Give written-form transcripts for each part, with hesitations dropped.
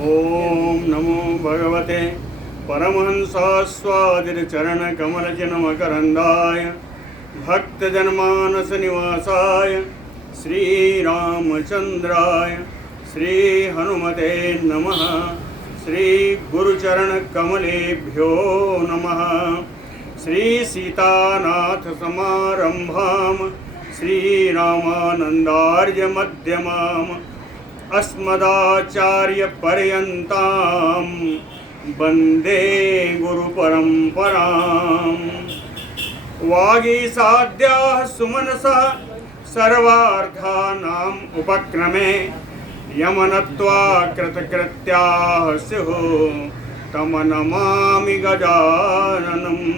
ओम नमो भगवते परमहंसास्वादितचरणकमलचिन्मकरन्दाय भक्तजनमानसनिवासाय श्रीरामचन्द्राय श्रीहनुमते नमः। श्रीगुरुचरणकमलेभ्यो नमः। श्रीसीतानाथसमारम्भां श्रीरामानन्दार्यमध्यमाम् अस्मदाचार्यपर्यन्तां वन्दे गुरुपरम्पराम्। वागीसाद्याः सुमनसः सर्वार्थानाम् उपक्रमे यमनत्वा कृतकृत्याः स्युः तं नमामि गजाननम्।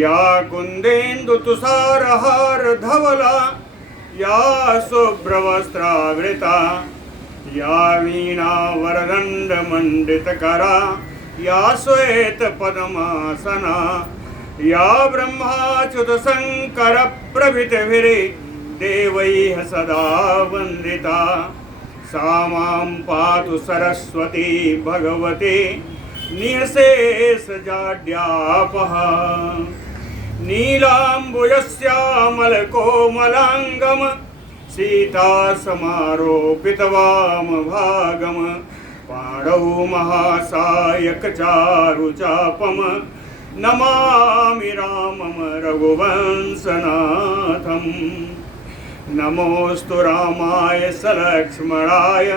या कुन्देन्दुतुषारहारधवला या शुभ्रवस्त्रावृता या वीणावरदण्डमण्डितकरा या श्वेतपद्मासना या ब्रह्माच्युतशङ्करप्रभृतिभिर्देवैः सदा वन्दिता सा मां पातु सरस्वती भगवती निःशेषजाड्यापः। नीलाम्बुजश्यामलकोमलाङ्गं सीतासमारोपितवामभागं पाणौ महासायकचारुचापं नमामि रामं रघुवंशनाथम्। नमोऽस्तु रामाय सलक्ष्मणाय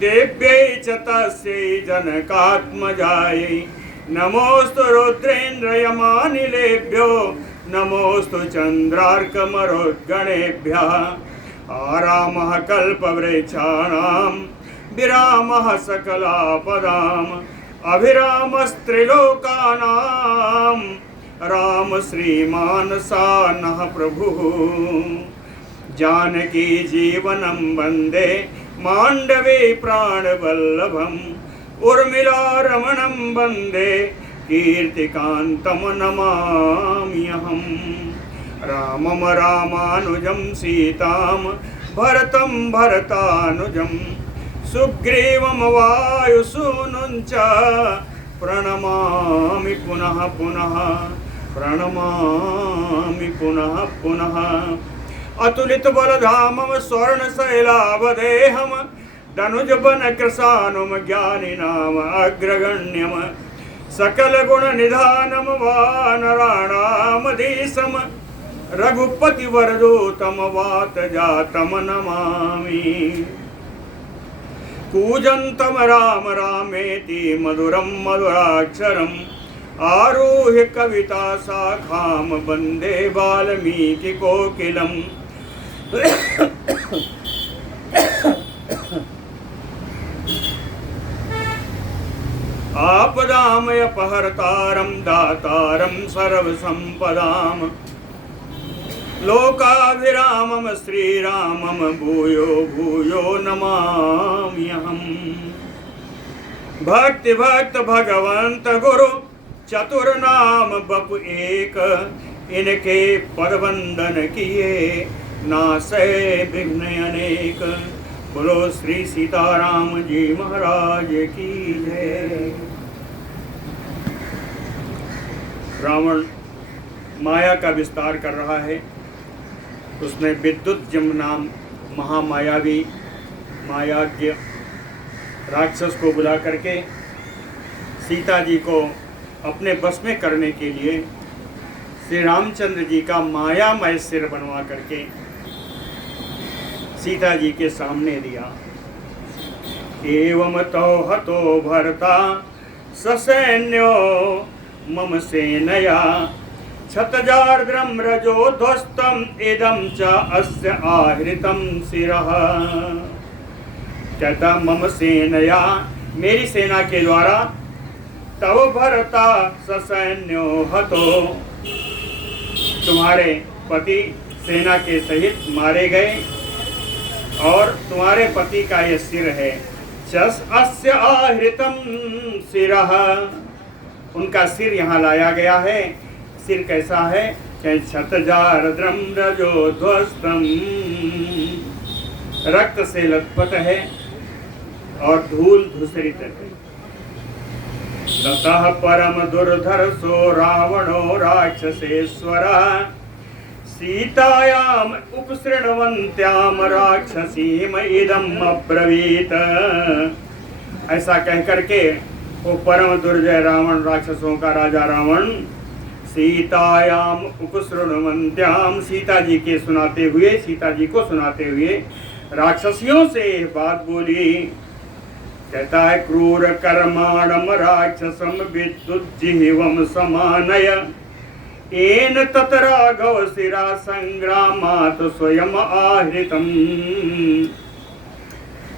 देव्यै च तस्यै जनकात्मजायै। नमोऽस्तु रुद्रेन्द्रयमानिलेभ्यो नमोऽस्तु चन्द्रार्कमरुद्गणेभ्यः। आरामः कल्पवृक्षाणां विरामः सकलापदाम् अभिरामस्त्रिलोकानां राम श्रीमान् नः प्रभुः। जानकी जीवनं वन्दे माण्डवे प्राणवल्लभम् उर्मिलारमणं वन्दे कीर्तिकान्तं नमाम्यहम्। रामं रामानुजं सीतां भरतं भरतानुजं सुग्रीवं वायुसूनुं च प्रणमामि पुनः पुनः प्रणमामि पुनः पुनः। अतुलितबलधामं स्वर्णशैलावदेहं धनुजवनकृशानुं ज्ञानिनाम अग्रगण्यं सकलगुणनिधानं वानराणामधीशं रघुपतिवरदूतं वातजातं नमामि। कूजन्तं राम रामेति मधुरं मधुराक्षरम् आरुह्य कविताशाखां वन्दे वाल्मीकिकोकिलम्। आपदामयपहर्तारं दातारं सर्वसम्पदां लोकाभिरामं श्रीरामं भूयो भूयो नमाम्यहम्। भक्ति भक्त भगवंत गुरु चतुर्नाम बपु एक इनके पदवंदन किए नासै विघ्न अनेक। बोलो श्री सीताराम जी महाराज की जय। रावण माया का विस्तार कर रहा है। उसने विद्युत जम नाम महामायावी मायाज्ञ राक्षस को बुला करके सीता जी को अपने बस में करने के लिए श्री रामचंद्र जी का मायामय सिर बनवा करके सीता जी के सामने दिया। एवं तो हतो भरता ससैन्यो मम सेनया क्षतजार्द्रं रजोध्वस्तं इदं च अस्य आहृतं शिरः। कहता मम सेनया मेरी सेना के द्वारा तव भरता ससैन्यो हतो तुम्हारे पति सेना के सहित मारे गए और तुम्हारे पति का यह सिर है। चस अस्य आहृतं शिरः उनका सिर यहाँ लाया गया है। सिर कैसा है? क्षतजार्द्रं रजोध्वस्तं रक्त से लथपथ है। और धूल धूसरित है। ततः परम दुर्धर्षो रावणो राक्षसेश्वर सीतायाम उपसृण्वन्त्याम राक्षसीम इदम अब्रवीत। ऐसा कह करके वो परम दुर्जय रावण, राक्षसों का राजा रावण, सीतायाम उपसृण्वन्त्याम, सीता जी के सुनाते हुए, सीता जी को सुनाते हुए राक्षसियों से बात बोली। कहता है क्रूर कर्माणम राक्षसम विद्युज्जीवम समानय एन तत राघव शिरा संग्रामात स्वयं आहृतम।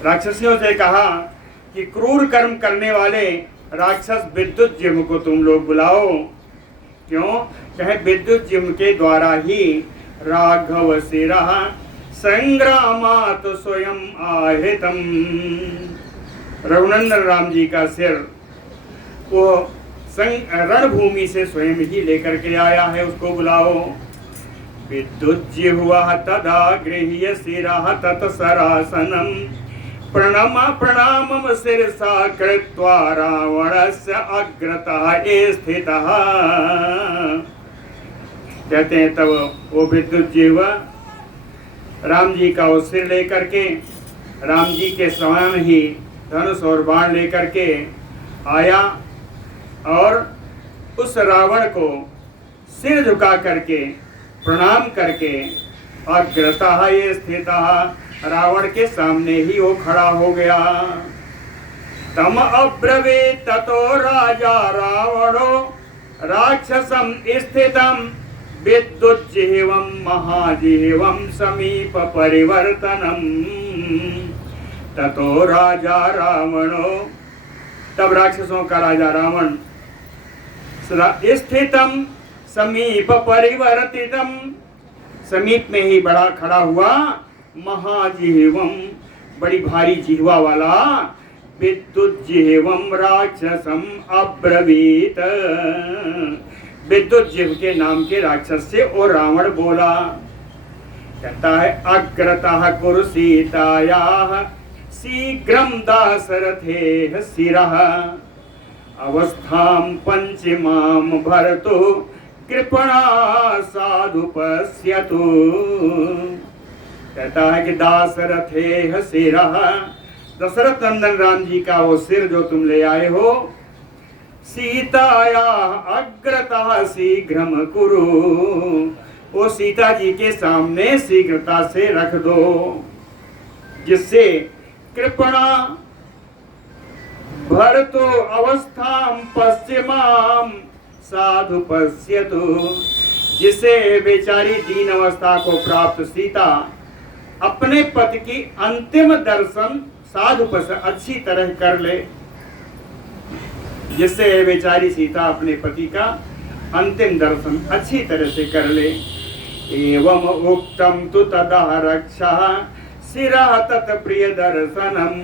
राक्षसियों से कहा कि क्रूर कर्म करने वाले राक्षस विद्युज्जीव को तुम लोग बुलाओ। क्यों? कहे विद्युज्जीव के द्वारा ही राघव शिरा संग्रामात स्वयं आहृतम, रघुनंदन राम जी का सिर वो रणभूमि से स्वयं ही लेकर के आया है, उसको बुलाओ। विद्युज्जिह्वा तदा गृह्य शिरः तत्सरासनम प्रणामम शिरसा कृत्वा रावणस्य अग्रतः स्थितः। कहते हैं तब वो विद्युज्जिह्वा राम जी का वो सिर लेकर के, राम जी के समान ही धनुष और बाण लेकर के आया और उस रावण को सिर झुका करके प्रणाम करके अग्रतः ये स्थितः, रावण के सामने ही वो खड़ा हो गया। तम अब्रवीत ततो राजा रावणो राक्षसम स्थितम विद्युज्जीवम महाजीवम समीप परिवर्तनम। ततो राजा रावणो, तब राक्षसों का राजा रावण स्थितम समीप परिवर्तितम, समीप में ही बड़ा खड़ा हुआ, महाजीवम बड़ी भारी जिह्वा वाला, विद्युज्जीवम राक्षसम अब्रवीत, विद्युज्जीव के नाम के राक्षस से और रावण बोला। कहता है अग्रतः कुरु सीतायाः शीघ्रं दाशरथेः शिरः अवस्थां पंचमां भरतो कृपणा साधु पश्यतु। कहता है कि दाशरथेः शिरः, दशरथ नंदन राम जी का वो सिर जो तुम ले आए हो, सीताया अग्रतः शीघ्रम कुरु, वो सीता जी के सामने शीघ्रता से रख दो, जिससे कृपणा भरतो अवस्थां पश्चिमाम साधु पश्यतु, जिसे बेचारी दीन अवस्था को प्राप्त सीता अपने पति की अंतिम दर्शन साधु पश्य अच्छी तरह कर ले, जिससे बेचारी सीता अपने पति का अंतिम दर्शन अच्छी तरह से कर ले। एवं उक्तम तु तदा रक्षा शिरः तत् प्रिय दर्शनम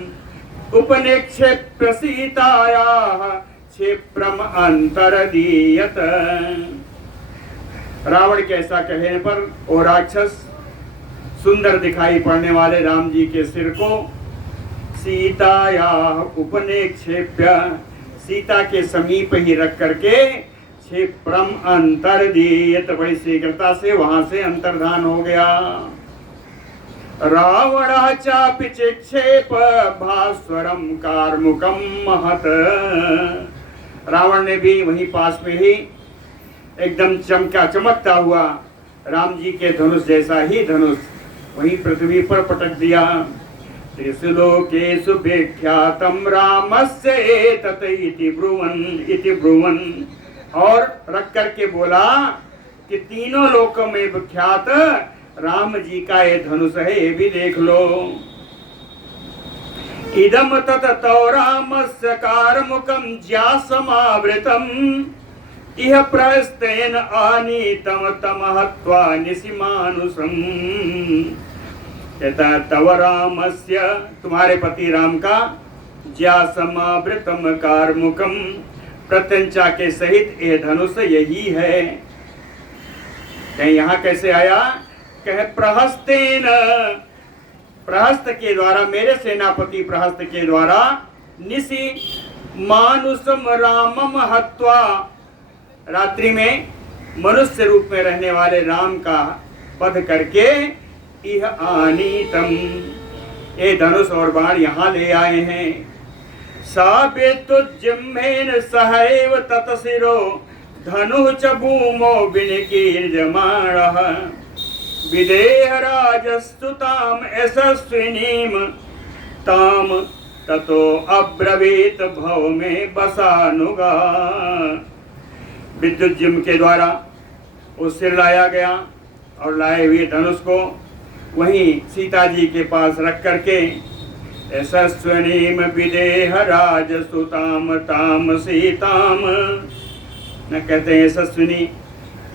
उपनिक्षेप्य सीतायाः क्षिप्रम अंतरदीयत। रावण के ऐसा कहने पर वो राक्षस सुंदर दिखाई पड़ने वाले राम जी के सिर को सीतायाः उपनिक्षेप्य, सीता के समीप ही रख करके क्षिप्रम अंतरदीयत, बड़ी शीघ्रता से वहां से अंतर्धान हो गया। रावणः चापि चिक्षेप भास्वरम कार्मुकम महत, रावण ने भी वहीं पास में ही एकदम चमकता हुआ राम जी के धनुष जैसा ही धनुष वहीं पृथ्वी पर पटक दिया। त्रिशुलोकेषु विख्यातम रामस्य एतत् इति ब्रुवन्, और रख करके बोला कि तीनों लोकों में विख्यात राम जी का ये धनुष है, ये भी देख लो। इदम ततो रामस्य कारमुकं ज्यासमावृतम् इह प्रहस्तेन आनीतम तमहत्वा निशिमानुषम्। कहता तव रामस्य, तुम्हारे पति राम का ज्यासमावृतम कारमुकम, प्रत्यंचा के सहित ये धनुष यही है। कहीं यहाँ कैसे आया? कहे प्रहस्तेन, प्रहस्त के द्वारा, मेरे सेनापति प्रहस्त के द्वारा निशि मानुषम रामम हत्वा, रात्रि में मनुष्य रूप में रहने वाले राम का वध करके इह आनीतम, ये धनुष और बाण यहाँ ले आए हैं। साबितुज्जम्मेन सहैव ततशिरो धनुः च भूमो विनिकीर्यमाणः विदेह राजस्तुताम यशस्विनीम ताम ततो अब्रवीत भव में बसानुगा। विद्युज्जिम के द्वारा वो सिर लाया गया और लाए हुए धनुष को वहीं सीता जी के पास रख करके यशस्विनीम विदेह राजसुताम ताम सीताम, न कहते हैं यशस्विनी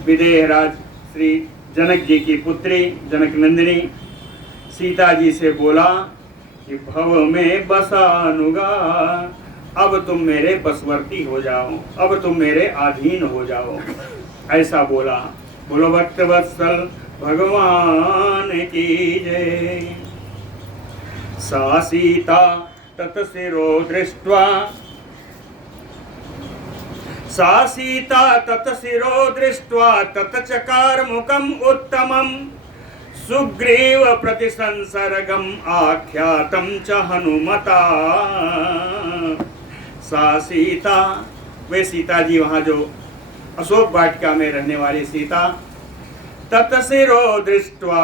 विदेह राज श्री जनक जी की पुत्री जनक नंदिनी सीता जी से बोला कि भव में बसानुगा, अब तुम मेरे बसवर्ती हो जाओ, अब तुम मेरे अधीन हो जाओ, ऐसा बोला। बोलो भक्त वत्सल भगवान की जय। सा सीता ततशिरो दृष्ट्वा, सा सीता ततशिरो दृष्ट्वा ततचकार मुखम उत्तमम सुग्रीव प्रतिसंसर्गम आख्यातम च हनुमता। सा सीता, वे सीता जी वहाँ जो अशोक वाटिका में रहने वाली सीता, ततशिरो दृष्ट्वा,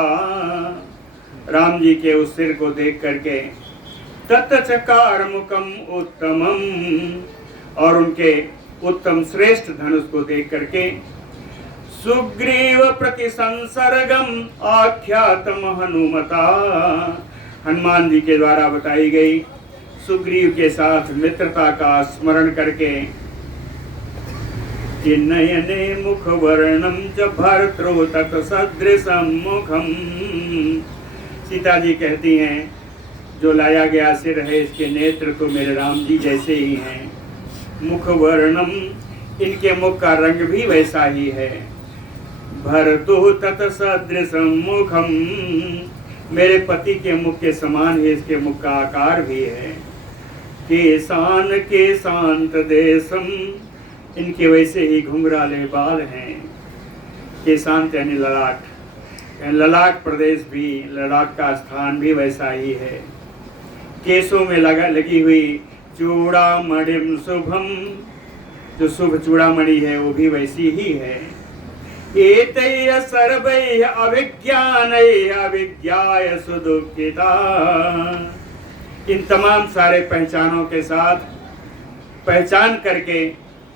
राम जी के उस सिर को देख करके, ततचकार मुखम उत्तमम, और उनके उत्तम श्रेष्ठ धनुष को देख करके, सुग्रीव प्रतिसंसर्गम आख्यातम हनुमता, हनुमान जी के द्वारा बताई गई सुग्रीव के साथ मित्रता का स्मरण करके, नयने मुख वर्णम च भर्तृ तत् सदृशम मुखम। सीता जी कहती हैं जो लाया गया सिर है इसके नेत्र तो मेरे राम जी जैसे ही हैं, मुख वर्णम, इनके मुख का रंग भी वैसा ही है, भर्तु तत् सदृशम मुखम, मेरे पति के मुख के समान ही इसके मुख का आकार भी है, केसान के शांत देशम, इनके वैसे ही घुंघराले बाल हैं, केशांत यानी ललाट, ललाट प्रदेश भी, ललाट का स्थान भी वैसा ही है, केशों में लगी हुई चूड़ामणिम शुभम, जो शुभ चूड़ामणि है वो भी वैसी ही है। एतैः सर्वैः अभिज्ञानैः अभिज्ञाय सुदुःखिता, इन तमाम सारे पहचानों के साथ पहचान करके,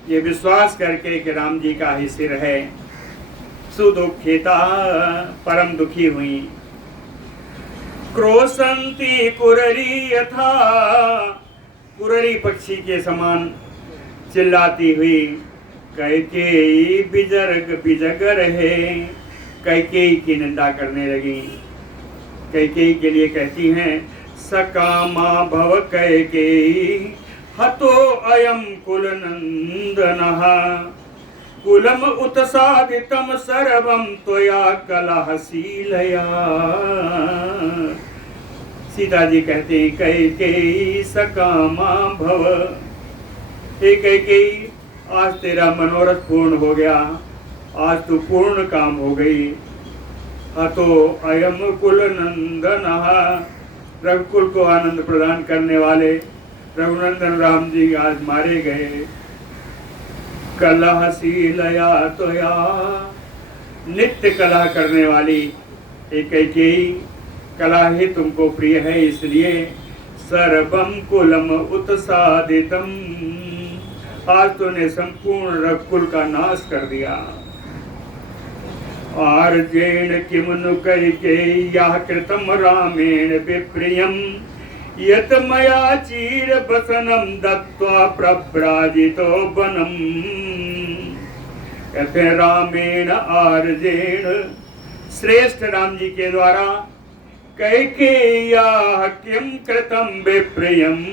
ये विश्वास करके कि राम जी का ही सिर है, सुदुःखिता, परम दुखी हुई। क्रोशंती कुररी यथा, कुररी पक्षी के समान चिल्लाती हुई, कैकेयी बिजगर है, कैकेयी की निंदा करने लगी। कैकेयी के लिए कहती हैं सकामा भव कैकेयी हतो अयम कुल नंदनः कुलम उत्सादितम सर्वम त्वया कलहशीलया। सीता जी कहते हैं कैकेयी सकामा भव, हे कैकेयी आज तेरा मनोरथ पूर्ण हो गया, आज तू पूर्ण काम हो गई। हतो अयम कुल नंदनः, रघुकुल को आनंद प्रदान करने वाले रघुनंदन राम जी आज मारे गए। कलहशीलया त्वया, नित्य कलह करने वाली एक कैकेयी, कलह ही तुमको प्रिय है, इसलिए सर्वम कुलम उत्सादितम, आज तूने संपूर्ण रघुकुल का नाश कर दिया। आर्जेण किमनु कैकेय्या कृतम रामेण विप्रियम यत मया चीर बसनम दत्वा प्रव्राजितो वनम। कहते हैं रामेण आर्जेण, श्रेष्ठ राम जी के द्वारा, कैकेय्या किम कृतम विप्रियम,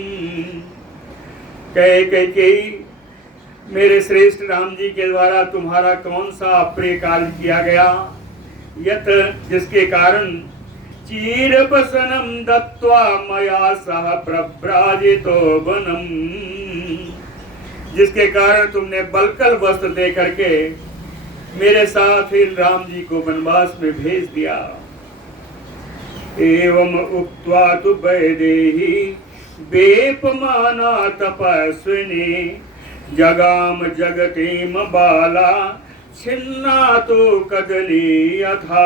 कैकेयी मेरे श्रेष्ठ राम जी के द्वारा तुम्हारा कौन सा अप्रिय कार्य किया गया, यत जिसके कारण चीरबसनं दत्त्वा मया सह प्रव्राजितो वनम, जिसके कारण तुमने बलकल वस्त्र दे करके मेरे साथ ही राम जी को वनवास में भेज दिया। एवं उक्त्वा तु वैदेही वेपमाना तपस्विनी जगाम जगतीम बाला छिन्ना तो कदली यथा।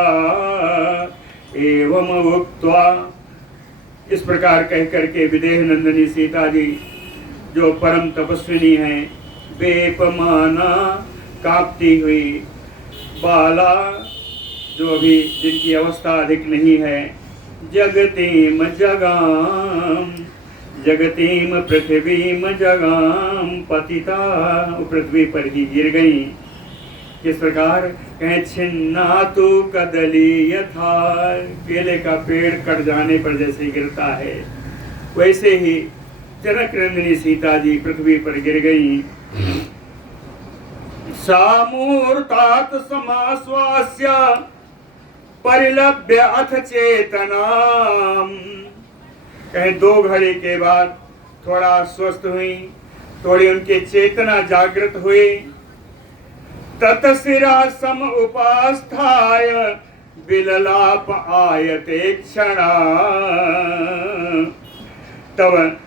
एवं उक्त्वा, इस प्रकार कह करके विदेह नंदिनी सीता जी जो परम तपस्विनी हैं, वेपमाना कांपती हुई, बाला जो अभी जिनकी अवस्था अधिक नहीं है, जगतीम जगाम, जगतीम पृथ्वीम जगाम पतिता, पृथ्वी पर ही गिर गई। किस प्रकार कहें, छिन्ना तो कदली यथा, केले का पेड़ कट जाने पर जैसे गिरता है, वैसे ही जनक नंदिनी सीता जी पृथ्वी पर गिर गई। सामूर्तात समाश्वास्य परिलभ्य अथ चेतनाम, कहें 2 घड़ी के बाद थोड़ा स्वस्थ हुई, थोड़ी उनकी चेतना जागृत हुई। ततशिरा सम उपास्थाय विललाप आयते क्षणा, तब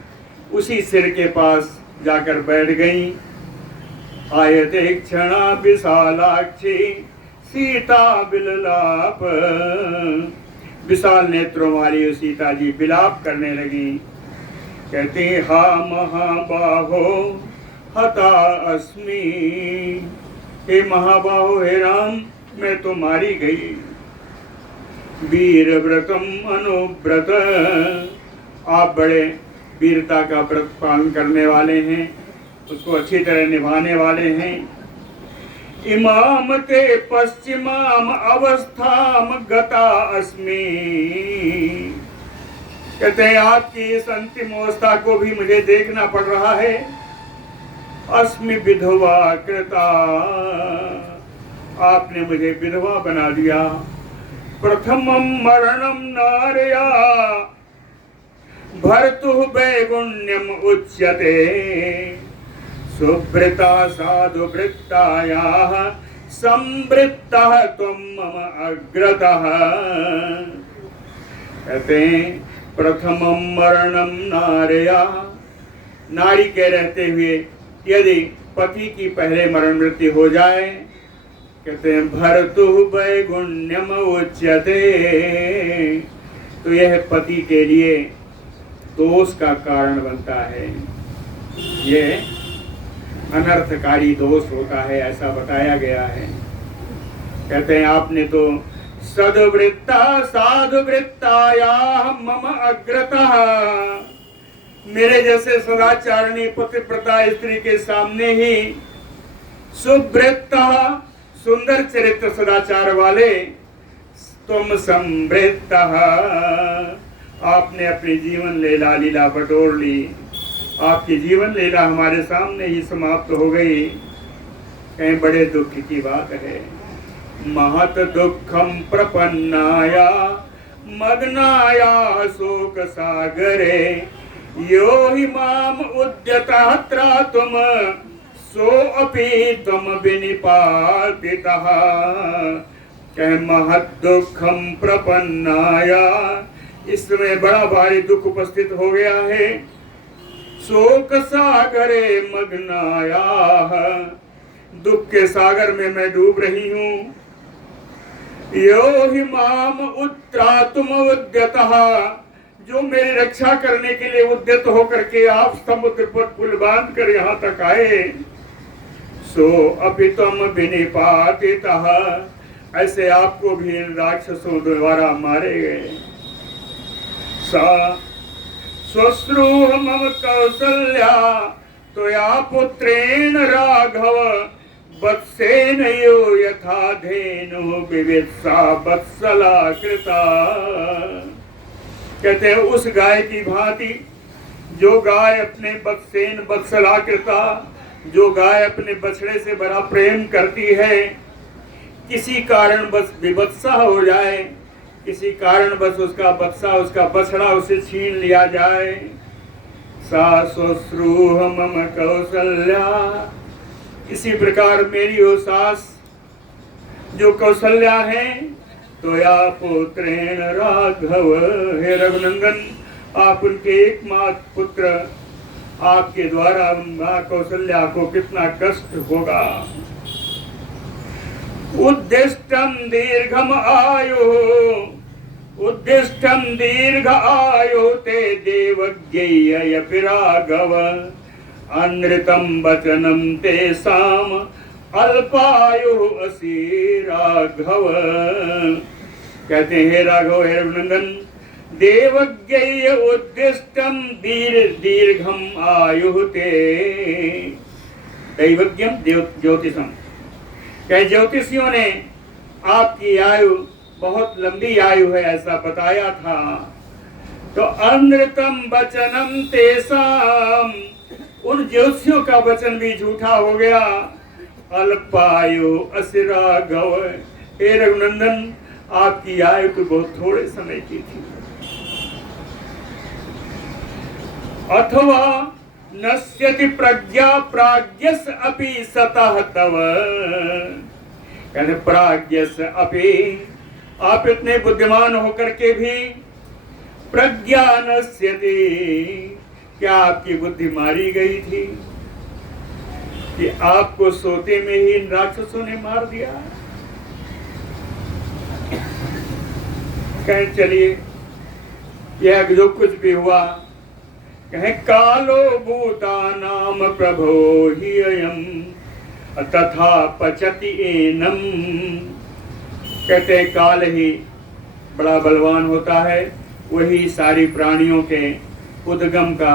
उसी सिर के पास जाकर बैठ गई। आयते क्षणा विशालाक्षी सीता विललाप, विशाल नेत्रों वाली सीता जी विलाप करने लगी। कहती, हा महाबाहो हता अस्मि, हे महाबाहो, हे राम, मैं तो मारी गई। वीर व्रतम अनुव्रत, आप बड़े वीरता का व्रत पालन करने वाले हैं, उसको अच्छी तरह निभाने वाले हैं। इमाम ते पश्चिमाम अवस्थाम गता अस्मि, कहते हैं आपकी इस अंतिम अवस्था को भी मुझे देखना पड़ रहा है। अस्मि विधवा कृता, आपने मुझे विधवा बना दिया। प्रथमम मरणम नारया भर्तुः वैगुण्यम उच्यते, सुवृता साधुवृत्तायाः संवृत्तः त्वं मम अग्रतः। कहते हैं प्रथमम मरणम नारया, नारी के रहते हुए यदि पति की पहले मरण मृत्यु हो जाए, कहते हैं भर्तुः वैगुण्यम उच्यते, तो यह पति के लिए दोष का कारण बनता है, यह अनर्थकारी दोष होता है, ऐसा बताया गया है। कहते हैं आपने तो सद्वृत्ता साधुवृत्ताया मम अग्रतः, मेरे जैसे सदाचारिणी पतिव्रता स्त्री के सामने ही सुवृत्ता, सुंदर चरित्र सदाचार वाले, तुम संवृत्तः, आपने अपनी जीवन लीला बटोर ली। आपकी जीवन लीला हमारे सामने ही समाप्त हो गई। कहीं बड़े दुख की बात है। महत दुखम प्रपन्नाया मग्नाया शोक सागरे, यो हि माम उद्यतः त्रातुम सो अपि त्वम विनिपातितः। कह महत दुखम प्रपन्नाया, इस समय बड़ा भारी दुख उपस्थित हो गया है। शोक सागरे मग्नाया, दुख के सागर में मैं डूब रही हूँ। यो हि माम उत्त्रातुम उद्यतः, जो मेरी रक्षा करने के लिए उद्यत होकर के आप समुद्र पर पुल बांध कर यहाँ तक आए। सो अपि त्वम विनिपातितः, ऐसे आपको भी इन राक्षसों द्वारा मारे गए। सा श्वश्रूह मम कौसल्या त्वया पुत्रेण राघव, वत्सेन यो यथा धेनु विवित्सा वत्सला कृता। कहते हैं उस गाय की भांति, जो गाय अपने वत्सेन वत्सला कृता, जो गाय अपने बछड़े से बड़ा प्रेम करती है, किसी कारण बस विवत्सा हो जाए, किसी कारण बस उसका बच्चा, उसका बछड़ा उसे छीन लिया जाए। सासुश्रूह मम कौसल्या, इसी प्रकार मेरी वो सास जो कौशल्या है, तो या पुत्रेण राघव, हे रघुनंदन आप उनके एकमात्र पुत्र, आपके द्वारा मां कौशल्या को कितना कष्ट होगा। उद्दिष्टम दीर्घम आयु, उद्दिष्टम दीर्घ आयु ते देवज्ञेय राघव, अनृतम वचनम तेषाम अल्पायु असि राघव। कहते हैं हे राघव, हे रघुनंदन, देवज्ञेय उद्दिष्टम दीर्घम आयु ते, दैवज्ञम ज्योतिषम, कहे ज्योतिषियों ने आपकी आयु बहुत लंबी आयु है ऐसा बताया था। तो अनृतम वचनम तेषाम, उन ज्योतिषियों का वचन भी झूठा हो गया। अल्पायु असि राघव, हे रघुनंदन आपकी आयु तो बहुत थोड़े समय की थी। अथवा नश्यति प्रज्ञा प्राज्ञस अपि सतः तव, कहते प्राज्ञस अपि, आप इतने बुद्धिमान होकर के भी प्रज्ञा नश्यति, क्या आपकी बुद्धि मारी गई थी कि आपको सोते में ही इन राक्षसों ने मार दिया। कहें चलिए यह जो कुछ भी हुआ, कहें कालो भूता नाम प्रभो ही अयम तथा पचति एनम, कहते काल ही बड़ा बलवान होता है, वही सारी प्राणियों के उद्गम का,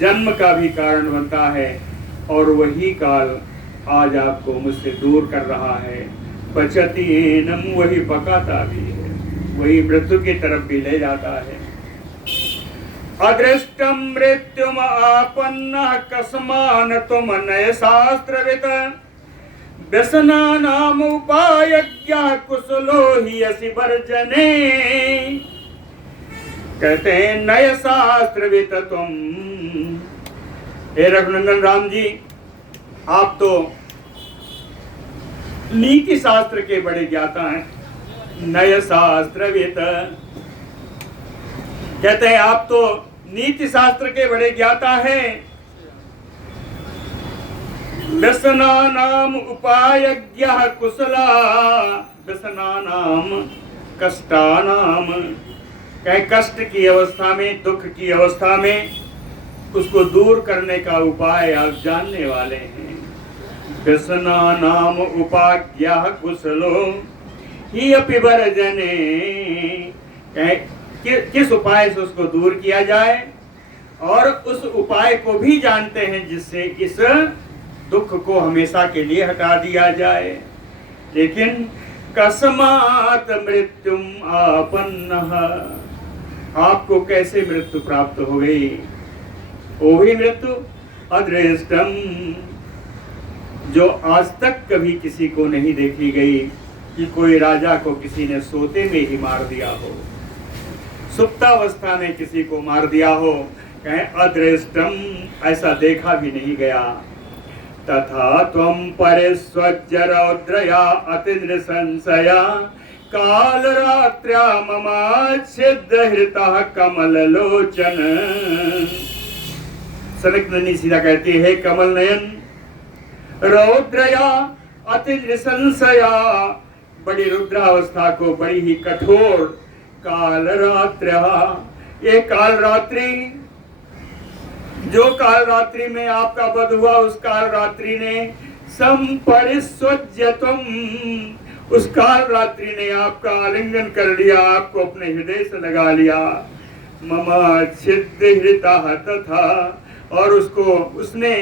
जन्म का भी कारण बनता है, और वही काल आज आपको मुझसे दूर कर रहा है। पचति एनम, वही पकाता भी है, वही मृत्यु की तरफ भी ले जाता है। अदृष्टम मृत्युम आपन्नः कस्मान तुम नय शास्त्रविद, व्यसना नाम उपायज्ञः कुशलो ही असि वर्जने, कहते हैं नय शास्त्रविद तुम, हे रघुनंदन राम जी आप तो नीति शास्त्र के बड़े ज्ञाता हैं। नय शास्त्रविद, कहते हैं आप तो नीति शास्त्र के बड़े ज्ञाता हैं। व्यसना नाम उपायज्ञः कुशला, व्यसना नाम कष्टा नाम, कहे कष्ट की अवस्था में, दुख की अवस्था में उसको दूर करने का उपाय आप जानने वाले हैं। व्यसना नाम उपाज्ञः कुशलो ही अपि वर्जने, किस उपाय से उसको दूर किया जाए, और उस उपाय को भी जानते हैं जिससे इस दुख को हमेशा के लिए हटा दिया जाए। लेकिन कस्मात् मृत्युम आपन्नः, आपको कैसे मृत्यु प्राप्त हो गई? वो भी मृत्यु अदृष्टम, जो आज तक कभी किसी को नहीं देखी गई कि कोई राजा को किसी ने सोते में ही मार दिया हो, सुप्तावस्था में किसी को मार दिया हो, कहें अदृष्टम, ऐसा देखा भी नहीं गया। तथा त्वं परिस्वज्य रौद्रया अतिन्द्र संशया, काल रात्र्या ममाच्छिद्य हृतः कमल लोचन। सनक नंदी सीधा कहती है, कमल नयन रौद्रया अतिन्द्र संशया, बड़ी रुद्रावस्था को बड़ी ही कठोर, काल रात्र्या, ये काल रात्रि, जो काल रात्रि में आपका वध हुआ उस काल रात्रि ने संपरिस्वज्यतम, उस काल रात्रि ने आपका आलिंगन कर लिया, आपको अपने हृदय से लगा लिया। ममा छिद्र हृदय तथा, और उसने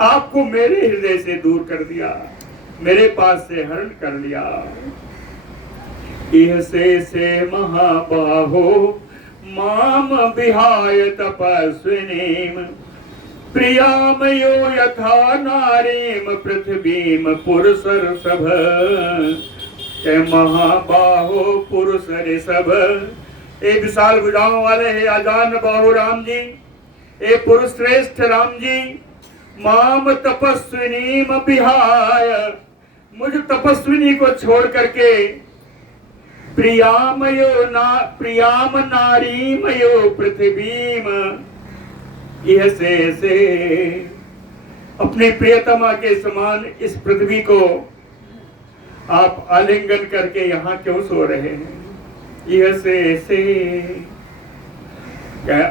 आपको मेरे हृदय से दूर कर दिया, मेरे पास से हरण कर लिया। इह से महाबाहो माम विहाय तपस्विनीम, प्रियामयो यथा नारीम पृथ्वीम पुरुषर्षभ। के महाबाहो पुरुष ऋषभ, ए विशाल भुजाओं वाले हे आजान बाहु राम जी, ए पुरुष श्रेष्ठ राम जी, माम तपस्विनी विहाय, मुझ तपस्विनी को छोड़ करके प्रियाम नारीमयो पृथ्वीम, यह से अपने प्रियतमा के समान इस पृथ्वी को आप आलिंगन करके यहाँ क्यों सो रहे हैं? यह से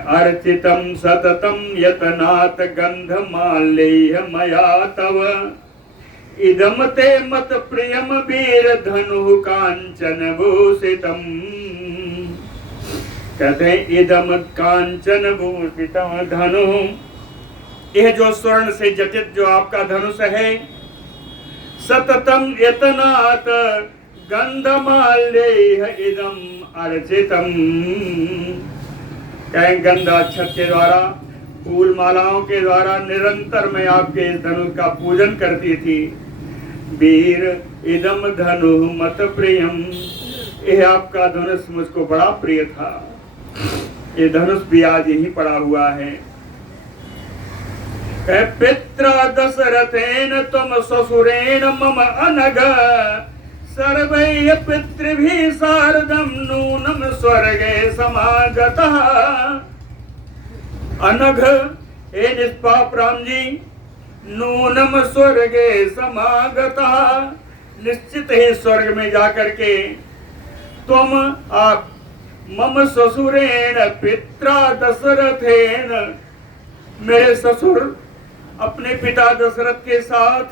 अर्चितम सततम यतनात् गंधमाल्यैः मया तव, इदम ते मत प्रियम वीर धनु कांचन भूषितम। कहते हैं इदम कांचन भूषितम धनु, यह जो स्वर्ण से जटित जो आपका धनुष है, सततम यतनात् गंधमाल्यैः इदम अर्चितम, कहें गंध अक्षत के द्वारा, फूल मालाओं के द्वारा निरंतर मैं आपके इस धनुष का पूजन करती थी। वीर इदम धनु मत प्रियम, यह आपका धनुष मुझको बड़ा प्रिय था। ये धनुष भी आज यही पड़ा हुआ है। पित्रा दशरथेन तुम ससुरेण मम अनघ, सर्वैः पितृभिः सार्धं नूनं स्वर्गे समागतः। अनघ, हे निष्पाप राम जी, नूनम स्वर्गे समागतः, निश्चित ही स्वर्ग में जाकर के तुम आप मम ससुरेण पित्रा दशरथेन, मेरे ससुर अपने पिता दशरथ के साथ,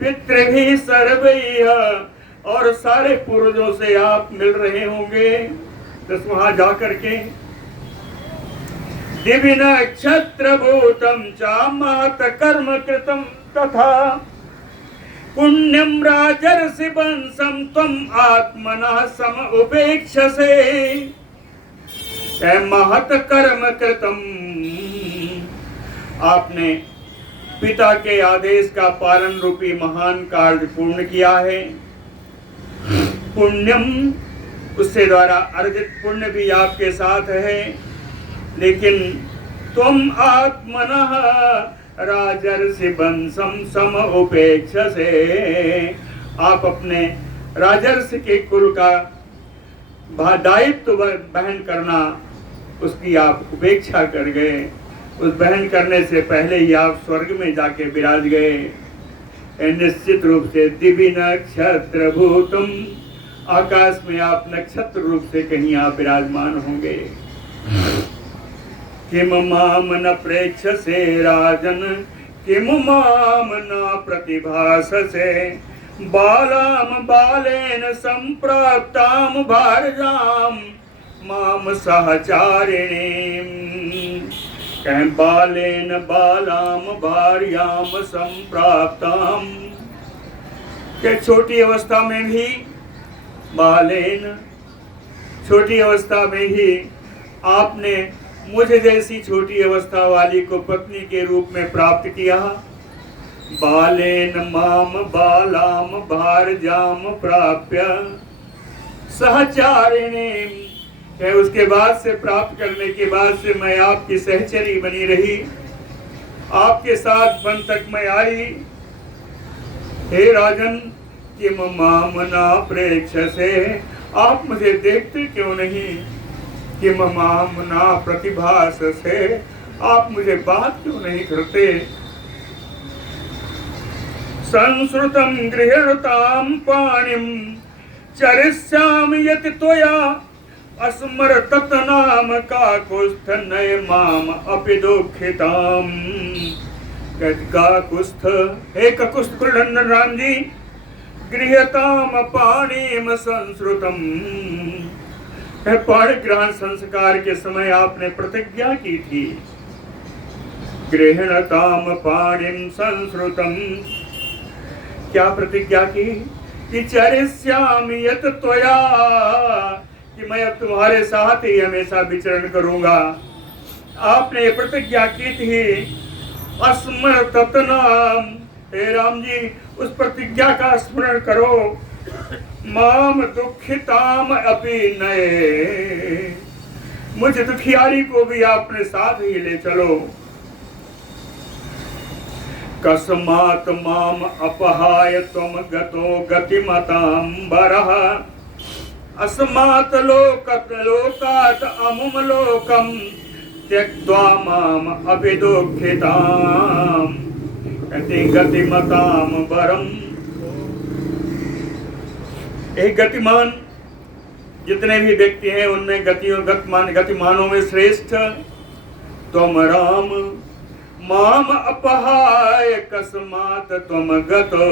पितृभिः सर्वैः, और सारे पूर्वजों से आप मिल रहे होंगे। बस वहां जाकर के दिव्य नक्षत्र भूतम चा महत कर्म कृतम तथा, पुण्यम राजर्षि वंशम त्वम आत्मनः सम उपेक्षसे। महत कर्म कृतम, आपने पिता के आदेश का पालन रूपी महान कार्य पूर्ण किया है। पुण्यम, उससे द्वारा अर्जित पुण्य भी आपके साथ है। लेकिन तुम आत्मनः राजर्षि वंशम सम उपेक्षसे, आप अपने राजर्षि के कुल का दायित्व वहन करना, उसकी आप उपेक्षा कर गए। उस वहन करने से पहले ही आप स्वर्ग में जाके विराज गए। निश्चित रूप से दिव्य नक्षत्र भूतम, आकाश में आप नक्षत्र रूप से कहीं आप विराजमान होंगे। किम माम न प्रेक्षसे राजन, किम माम न प्रतिभाससे, बालाम बालेन संप्राप्ताम भारजाम माम सहचारिणीम। कहें बालेन बालाम भार्याम संप्राप्ताम, के छोटी अवस्था में भी बालेन, छोटी अवस्था में ही आपने मुझे जैसी छोटी अवस्था वाली को पत्नी के रूप में प्राप्त किया। बालेन माम बालाम भारजाम प्राप्य सहचारिणी, है उसके बाद से प्राप्त करने के बाद से मैं आपकी सहचरी बनी रही, आपके साथ वन तक मैं आई। हे राजन, किम माम न प्रेक्षसे, आप मुझे देखते क्यों नहीं? किम माम न प्रतिभाससे, आप मुझे बात क्यों नहीं करते? संस्कृतं गृह्णतां पाणिं चरिष्यामि यत् त्वया, अस्मरतत नाम काकुस्थ नय माम अपि दुःखिताम्। काकुस्थ, हे काकुस्थ कुलनंदन राम जी, गृह्यताम पाणिम संस्कृतम, पाणी ग्रहण संस्कार के समय आपने प्रतिज्ञा की थी। गृह्णताम पाणिम संस्कृतम, क्या प्रतिज्ञा की? कि चरिष्यामि यत् त्वया, कि मैं अब तुम्हारे साथ ही हमेशा विचरण करूंगा। आपने ये प्रतिज्ञा की थी। अस्मरतत नाम, हे राम जी, उस प्रतिज्ञा का स्मरण करो माम दुखिताम अपि नये, मुझे दुखियारी को भी अपने साथ ही ले चलो। कस्मात् माम अपहाय त्वम गतो गतिमतां बरः, अस्मात् लोकात् अमुम लोकम त्यक्त्वा माम अभिदुःखितां गतिमतां बरम। एक गतिमान जितने भी व्यक्ति हैं उनमें गतिमानों में श्रेष्ठ त्वम राम माम अपहाय कस्मात् त्वम गतो,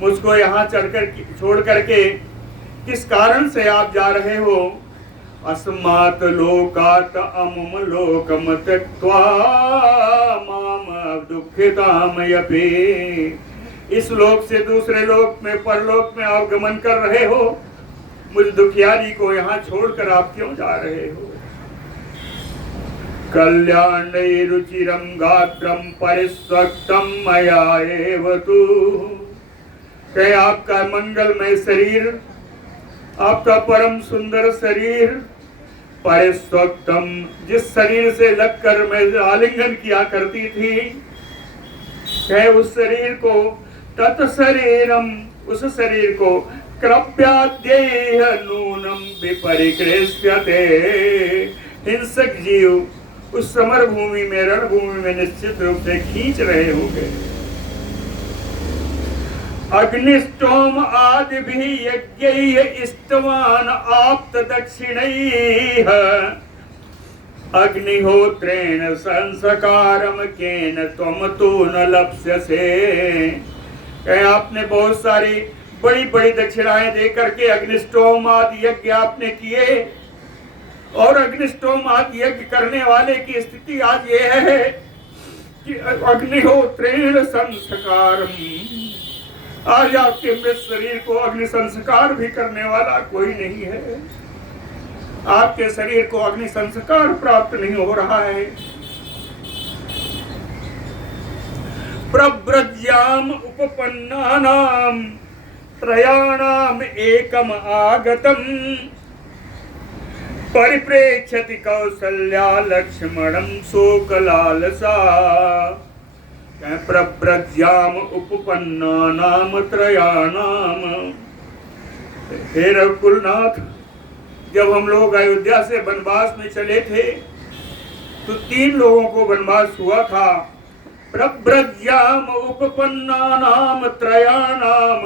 मुझको यहाँ छोड़ करके किस कारण से आप जा रहे हो। अस्मात् लोकात् अमुम लोकम त्यक्त्वा माम दुःखिताम यपि, इस लोक से दूसरे लोक में परलोक में आप गमन कर रहे हो, मुझ दुखियारी को यहाँ छोड़कर आप क्यों जा रहे हो। कल्याणे रुचिरं गात्रं परिस्वक्तं मया एव तु, कहे आपका मंगलमय शरीर, आपका परम सुंदर शरीर, परिस्वक्तम, जिस शरीर से लगकर मैं आलिंगन किया करती थी, कहे उस शरीर को, तत्शरीरम, उस शरीर को, कृप्याद्येह नूनम विपरिकृष्यते, हिंसक जीव उस समर भूमि में, रणभूमि में निश्चित रूप से खींच रहे होंगे। अग्निष्टोम आदि भी यज्ञैः इष्टवान आप्त दक्षिणैः, अग्निहोत्रेण संस्कारम केन त्वम तो न लप्स्यसे, कहे आपने बहुत सारी बड़ी बड़ी दक्षिणाएं दे करके अग्निष्टोम आदि यज्ञ आपने किए, और अग्निष्टोम आदि यज्ञ करने वाले की स्थिति आज ये है कि अग्निहोत्रेण संस्कारम, आज आपके मृत शरीर को अग्नि संस्कार भी करने वाला कोई नहीं है, आपके शरीर को अग्नि संस्कार प्राप्त नहीं हो रहा है। प्रव्रज्याम उपपन्नानाम त्रयाणाम एकम आगतम, परिप्रेक्ष्यति कौसल्या लक्ष्मणं शोकलालसा, प्रव्रज्याम उपपन्नानाम त्रयाणाम। हे रघुकुलनाथ, जब हम लोग अयोध्या से वनवास में चले थे तो 3 लोगों को वनवास हुआ था। प्रव्रज्याम उपपन्नानाम त्रयाणाम,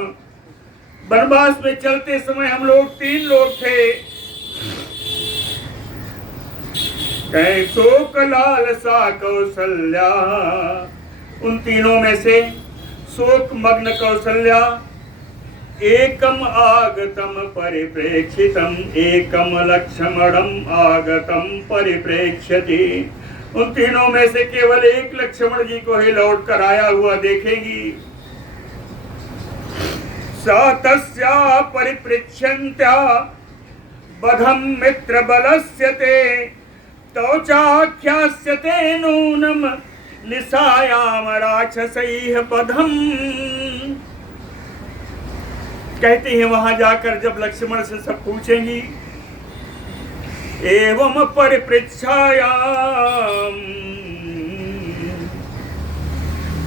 वनवास में चलते समय हम लोग 3 लोग थे। कहीं शोक लालसा कौसल्या, उन तीनों में से शोक मग्न कौसल्या, एकम आगतम परिप्रेक्षितम एकम लक्ष्मणम आगतम परिप्रेक्ष्यति, उन तीनों में से केवल एक लक्ष्मण जी को ही लौट कर आया हुआ देखेगी। सा तस्या परिप्रेक्ष्यन्त्या बधम मित्र बलस्यते, तो चाख्यास्यते नूनम निशायाम राक्षसैः पदम। कहते हैं वहां जाकर जब लक्ष्मण से सब पूछेंगी, एवं परिपृच्छायाम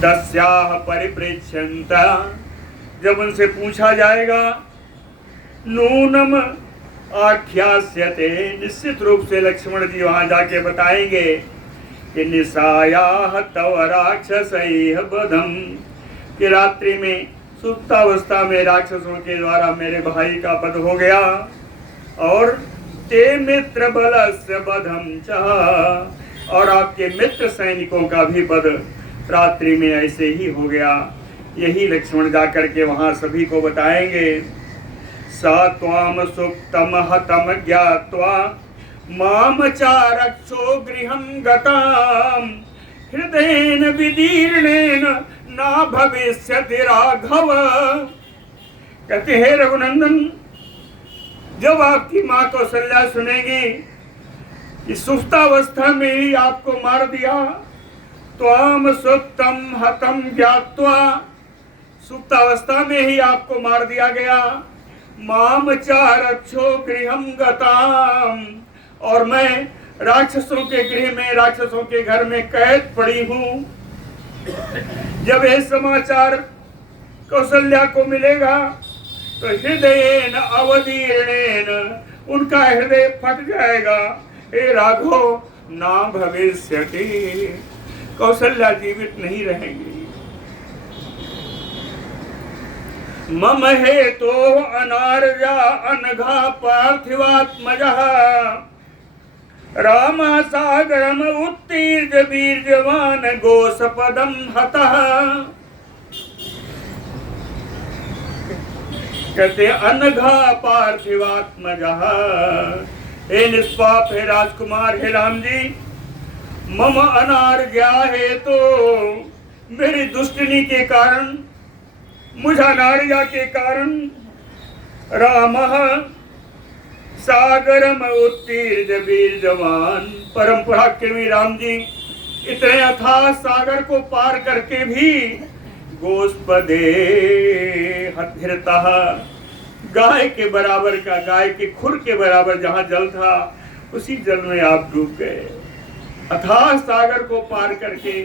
तस्याः परिपृच्छन्ता, जब उनसे पूछा जाएगा, नूनम आख्यास्यते, निश्चित रूप से लक्ष्मण जी वहां जाके बताएंगे कि निशायाः तव राक्षसैः वधम, कि रात्रि में सुप्तावस्था में राक्षसों के द्वारा मेरे भाई का वध हो गया, और ते मित्र बलस्य वधम च, और आपके मित्र सैनिकों का भी वध रात्रि में ऐसे ही हो गया। यही लक्ष्मण जाकर के वहां सभी को बताएंगे। सा त्वाम सुप्तम हतम ज्ञात्वा माम चारक्षो गृहं गताम, हृदयेन विदीर्णेन ना भविष्यति राघव। कहते हैं रघुनंदन, जब आपकी माँ कौशल्या सुनेगी कि सुप्तावस्था में ही आपको मार दिया, त्वाम सुप्तम हतम ज्ञात्वा, सुप्तावस्था में ही आपको मार दिया गया। माम चारक्षो गृहम गताम, और मैं राक्षसों के गृह में, राक्षसों के घर में कैद पड़ी हूं। जब यह समाचार कौशल्या को मिलेगा तो हृदयेन अवदीर्णेन, उनका हृदय फट जाएगा। हे राघव ना भविष्यति, कौशल्या जीवित नहीं रहेंगी। मम हेतो अनार्या अनघा पार्थिवात्मजः, राम सागरम उत्तीर्य वीर्यवान गोसपदम हतः। कहते अनघा पार्थिवात्मजः, हे निष्पाप, हे राजकुमार, हे राम जी, मम अनार्या है तो मेरी दुष्टनी के कारण, मुझ अनार्या के कारण, रामः सागरम उत्तीर्य वीर्यवान, परम पराक्रमी राम जी इतने अथाह सागर को पार करके भी गोस्पदे हथिरतः, गाय के बराबर का, गाय के खुर के बराबर जहां जल था उसी जल में आप डूब गए। अथाह सागर को पार करके,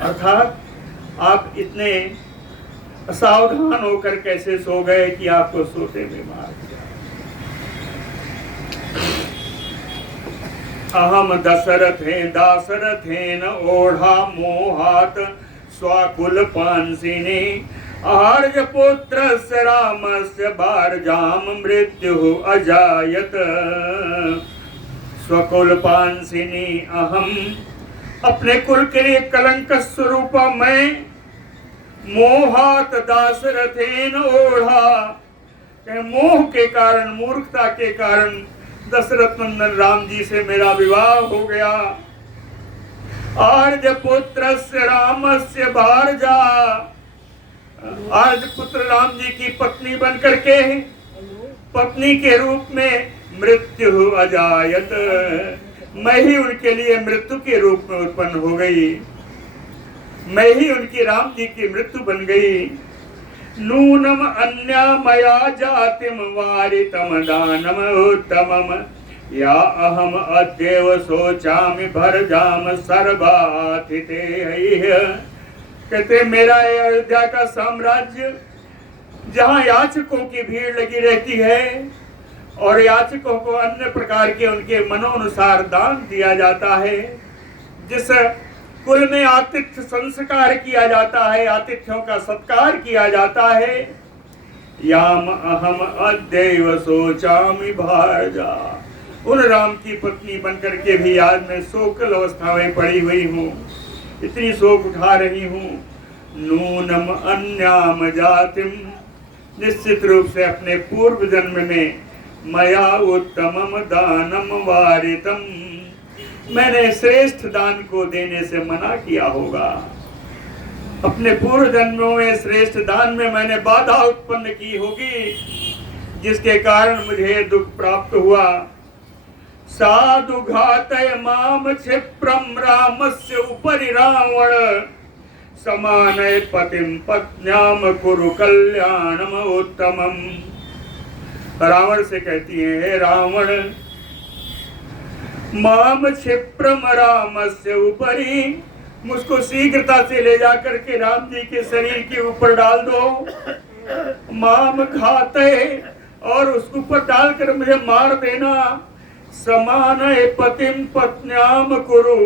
अर्थात आप इतने असावधान होकर कैसे सो गए कि आपको सोते में मार दिया। अहम दशरथेन दाशरथेन ओढ़ा मोहात स्वाकुल पांसिनी, आर्य पुत्रस्य रामस्य भार्याम मृत्यु अजायत। स्वकुल पांसिनी अहम, अपने कुल के लिए कलंक स्वरूप मैं, मोहात दाशरथेन ओढ़ा, मोह के कारण, मूर्खता के कारण दशरथ नंदन राम जी से मेरा विवाह हो गया। आर्य पुत्रस्य रामस्य भार्या, आर्य पुत्र राम जी की पत्नी बन करके, पत्नी के रूप में मृत्यु अजायत, मैं ही उनके लिए मृत्यु के रूप में उत्पन्न हो गई, मैं ही उनकी राम जी की मृत्यु बन गई। नूनम अन्या मया जातिम वारितम दानम उत्तमम, या अहम अद्यव सोचामि भरजाम सर्वाथिते। कहते मेरा अयोध्या का साम्राज्य जहाँ याचकों की भीड़ लगी रहती है और याचकों को अन्य प्रकार के उनके मनोनुसार दान दिया जाता है, जिस कुल में आतिथ्य संस्कार किया जाता है, आतिथ्यों का सत्कार किया जाता है, याम अहम अद्यैव सोचामि भार्या, उन राम की पत्नी बनकर के भी आज मैं शोकल अवस्था में पड़ी हुई हूँ, इतनी शोक उठा रही हूँ। नूनम अन्याम जातिम, निश्चित रूप से अपने पूर्व जन्म में मया उत्तमम दानम वारितम, मैंने श्रेष्ठ दान को देने से मना किया होगा। अपने पूर्व जन्मों में श्रेष्ठ दान में मैंने बाधा उत्पन्न की होगी, जिसके कारण मुझे दुख प्राप्त हुआ। साधु घातय माम क्षिप्रम रामस्य उपरि रावण, समानय पतिम पत्न्याम कुरु कल्याणम उत्तमम। रावण से कहती है, हे रावण, माम क्षिप्रम रामस्य उपरि, मुझको शीघ्रता से ले जाकर के राम जी के शरीर के ऊपर डाल दो। माम घातय, और उसके ऊपर डालकर मुझे मार देना। समान पतिम पत्न्याम कुरु,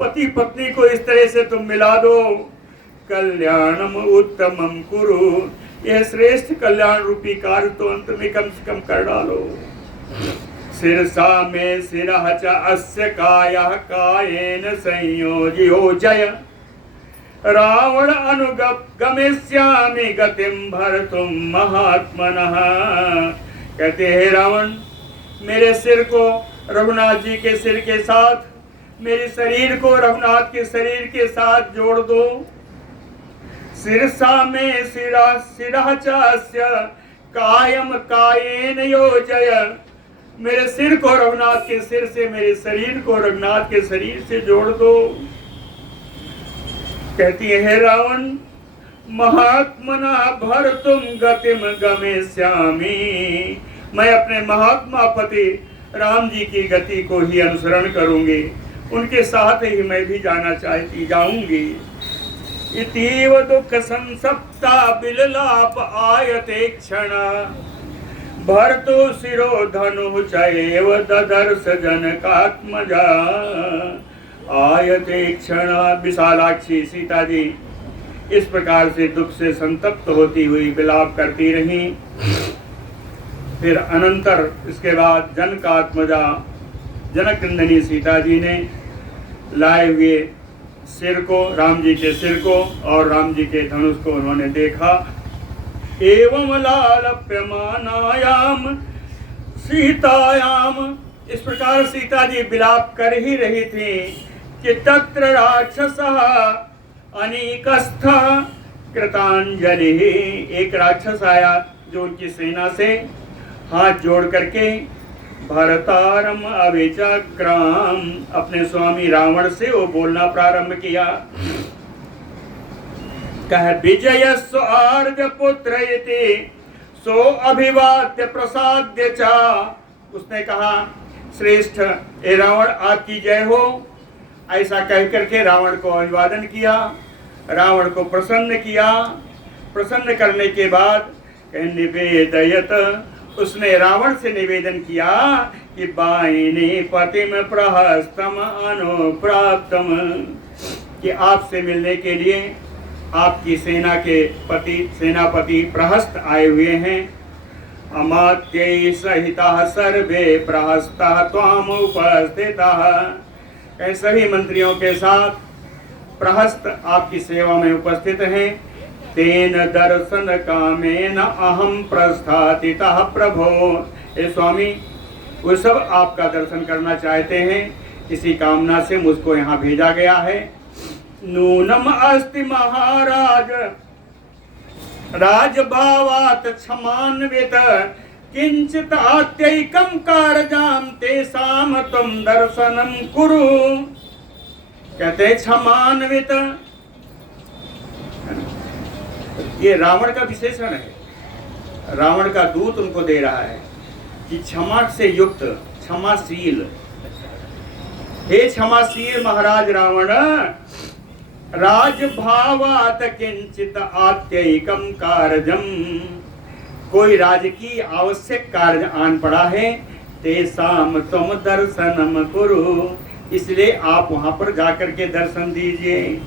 पति पत्नी को इस तरह से तुम मिला दो। कल्याणम उत्तमम कुरु, यह श्रेष्ठ कल्याण रूपी कार्य तो अंत में कम से कम कर डालो। शिरसा में शिरः च अस्य कायः कायेन संयोज्यो जय, रावण अनुगमिष्यामि गतिम भर्तुम महात्मनः। कहते हैं रावण, मेरे सिर को रघुनाथ जी के सिर के साथ, मेरे शरीर को रघुनाथ के शरीर के साथ जोड़ दो। शिरसा में शिरः च अस्य कायम कायेन योजय, मेरे सिर को रघुनाथ के सिर से, मेरे शरीर को रघुनाथ के शरीर से जोड़ दो। कहती है, हे रावण, महात्मना भर्तुम गतिम गमिष्यामि। मैं अपने महात्मा पति राम जी की गति को ही अनुसरण करूंगी, उनके साथ ही मैं भी जाना चाहती जाऊंगी। इतीव दुख संसप्ता बिललाप आयते क्षण, भर्तु शिरो धनु चैव ददर्श जनकात्मजा। आयते क्षण, विशालाक्षी सीता जी इस प्रकार से दुख से संतप्त होती हुई विलाप करती रही। फिर अनंतर इसके बाद जनकात्मजा जनकनंदिनी सीता जी ने लाए हुए सिर को, राम जी के सिर को और राम जी के धनुष को उन्होंने देखा। एवं लालप्यमानायाम सीतायाम, इस प्रकार सीता जी विलाप कर ही रही थी कि तत्र राक्षसः अनीकस्थ कृतांजलि, एक राक्षस आया जो उनकी सेना से हाथ जोड़ करके भरतारम अविचक्राम, अपने स्वामी रावण से वो बोलना प्रारंभ किया। कह विजयस्व आर्ज पुत्र इति सो अभिवाद्य प्रसाद्य चा, उसने कहा श्रेष्ठ ए रावण आपकी जय हो, ऐसा कह करके रावण को अभिवादन किया, रावण को प्रसन्न किया। प्रसन्न करने के बाद निवेदयत, उसने रावण से निवेदन किया कि बाइने पतिम प्रहस्तम अनुप्राप्तम, कि आपसे मिलने के लिए आपकी सेना के सेनापति प्रहस्त आए हुए हैं। अमात्यै सहिता सर्वे प्रहस्ता त्वाम उपस्थितः, सभी मंत्रियों के साथ प्रहस्त आपकी सेवा में उपस्थित हैं। तेन दर्शन कामेन अहम प्रस्थातितः प्रभो, हे स्वामी वो सब आपका दर्शन करना चाहते हैं, इसी कामना से मुझको यहाँ भेजा गया है। नूनम अस्ति महाराज राजभावात् क्षमान्वित किंचित आत्यैकम कारजाम तेषाम तुम दर्शनम कुरु, कहते क्षमान्वित, ये रावण का विशेषण है। रावण का दूत उनको दे रहा है कि क्षमा से युक्त, क्षमाशील, हे क्षमाशील महाराज रावण, राजभावात किंचित आत्यैकम कार्यम, कोई राजकीय आवश्यक कार्य आन पड़ा है, तेषाम तुम दर्शनम कुरु, इसलिए आप वहां पर जाकर के दर्शन दीजिए।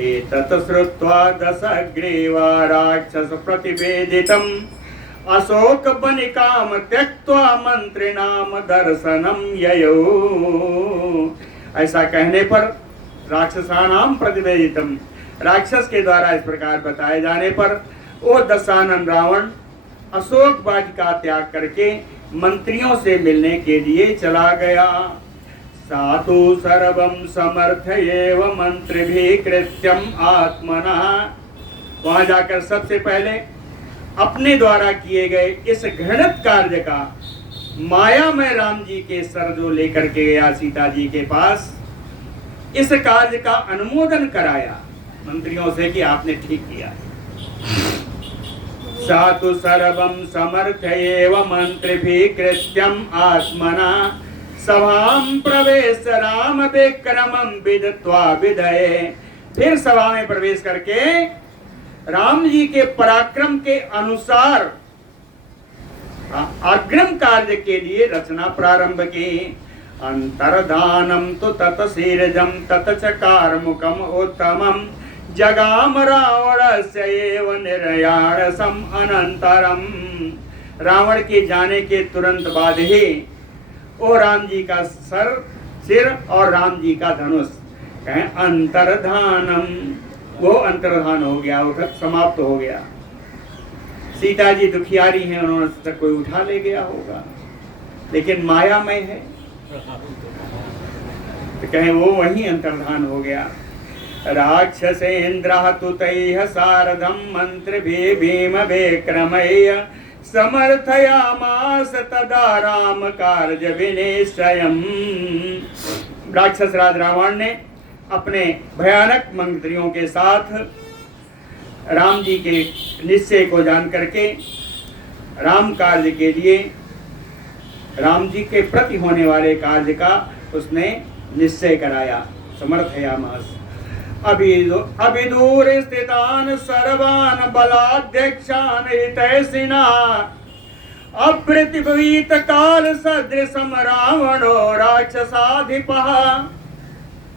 एतत् श्रुत्वा दशग्रीवा राक्षस प्रतिवेदितम अशोक बनिकाम त्यक्त्वा मंत्रिणाम दर्शनम ययो, ऐसा कहने पर राक्षसानाम प्रतिवेदितम, राक्षस के द्वारा इस प्रकार बताए जाने पर वो दशानन रावण अशोक वाटिका त्याग करके मंत्रियों से मिलने के लिए चला गया। सातु सर्वं समर्थयेव मंत्रिभिः कृत्यम आत्मना, वहां जाकर सबसे पहले अपने द्वारा किए गए इस घृणित कार्य का माया में राम जी के सर जो लेकर के गया सीता जी के पास, इस कार्य का अनुमोदन कराया मंत्रियों से कि आपने ठीक किया। सातु सर्वं समर्थयेव मंत्रिभिः कृत्यम आत्मना सभाम प्रवेश राम विक्रमम विदित्वा विदये, फिर सभा में प्रवेश करके राम जी के पराक्रम के अनुसार अग्रिम कार्य के लिए रचना प्रारंभ की। अंतर्धानम तो तत्शीरजम तत्चकार मुखम उत्तमम जगाम रावणस्य एव निर्याणसम अनंतरम, रावण के जाने के तुरंत बाद ही वो राम जी का सिर और राम जी का धनुष अंतर्धानम, वो अंतर्धान हो गया, वो समाप्त हो गया। सीता जी दुखियारी हैं, उन्होंने सोचा कोई उठा ले गया होगा, लेकिन मायामय है तो कहें वो वही अंतर्धान हो गया। राक्षसेन्द्र तुतैः सार्धम मंत्रिभिः भीम विक्रमैः समर्थयामास तदा राम कार्य विनिश्चयम्, राक्षस राज रावण ने अपने भयानक मंत्रियों के साथ राम जी के निश्चय को जान करके राम कार्य के लिए, राम जी के प्रति होने वाले कार्य का उसने निश्चय कराया। समर्थयामास अभिदूर स्थितान सर्वान बलाध्यक्षान हितैषिणा अप्रतिभवीत काल सदृशम रावणो राक्षसाधिपः।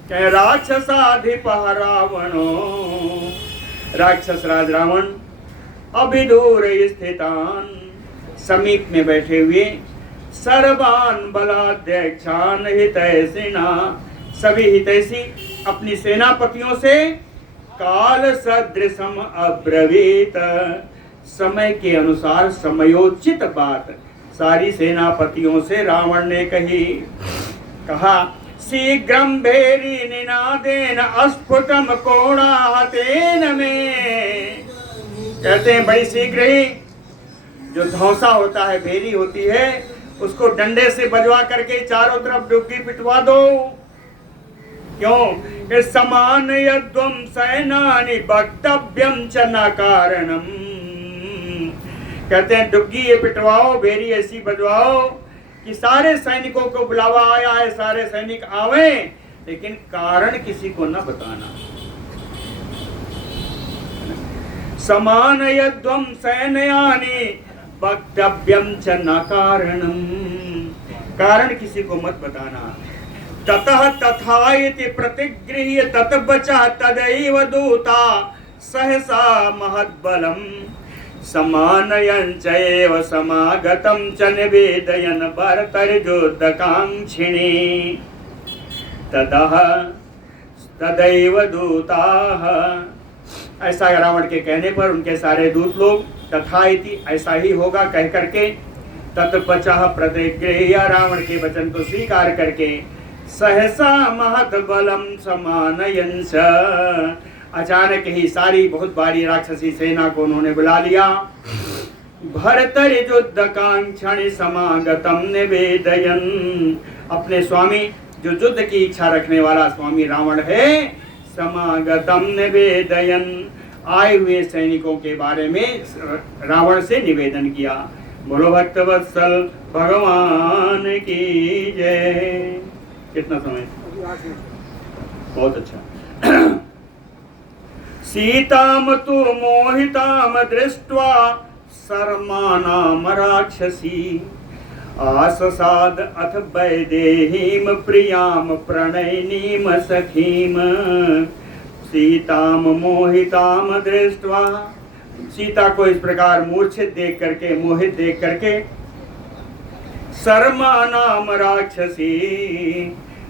क्या राक्षसाधिपः रावणो, राक्षस राज रावण अभिदूर स्थितान, समीप में बैठे हुए, सर्वान बलाध्यक्षान हितैषिणा, सभी हितैषी अपनी सेनापतियों से काल सदृशम अब्रवीत, समय के अनुसार समयोचित बात सारी सेनापतियों से रावण ने कही। कहा शीघ्रम भेरी निनादेन अस्फुटम कोणाहतेन में, कहते हैं बड़ी शीघ्र ही जो धौसा होता है, भेरी होती है, उसको डंडे से बजवा करके चारों तरफ डुबकी पिटवा दो। क्यों? समान यद्वम सैनानि वक्तव्यम च न कारणम, कहते हैं डुबकी ये पिटवाओ, भेरी ऐसी बजवाओ कि सारे सैनिकों को बुलावा आया है, सारे सैनिक आवे, लेकिन कारण किसी को न बताना। समान यद्वम सैनयानि वक्तव्यम च न कारणम, कारण किसी को मत बताना। ततः तथा इति प्रतिगृह्य ततबचः तदैव दूता सहसा महद्बलम समानयन् चैव समागतं च निवेदयन् भरतर्युद्धकाङ्क्षिणे तदैव दूताः। ऐसा रावण के कहने पर उनके सारे दूत लोग तथा इति, ऐसा ही होगा कह करके, ततपचः प्रतिगृह्य, रावण के वचन को स्वीकार करके, सहसा महत बलम समानयन् च, अचानक ही सारी बहुत बड़ी राक्षसी सेना को उन्होंने बुला लिया। भरतर्युद्धकाङ्क्षिणे समागतं निवेदयन्, अपने स्वामी जो युद्ध की इच्छा रखने वाला स्वामी रावण है, समागतं निवेदयन्, आए हुए सैनिकों के बारे में रावण से निवेदन किया। बोलो भक्तवत्सल भगवान की जय। कितना समय? बहुत अच्छा। सीताम तु मोहिताम दृष्ट्वा सर्मानाम राक्षसी आससाद अथ वैदेहीम प्रियाम प्रणयनीम सखीम। सीताम मोहिताम दृष्ट्वा, सीता को इस प्रकार मूर्छित देख करके, मोहित देख करके, शर्मा नाम राक्षसी,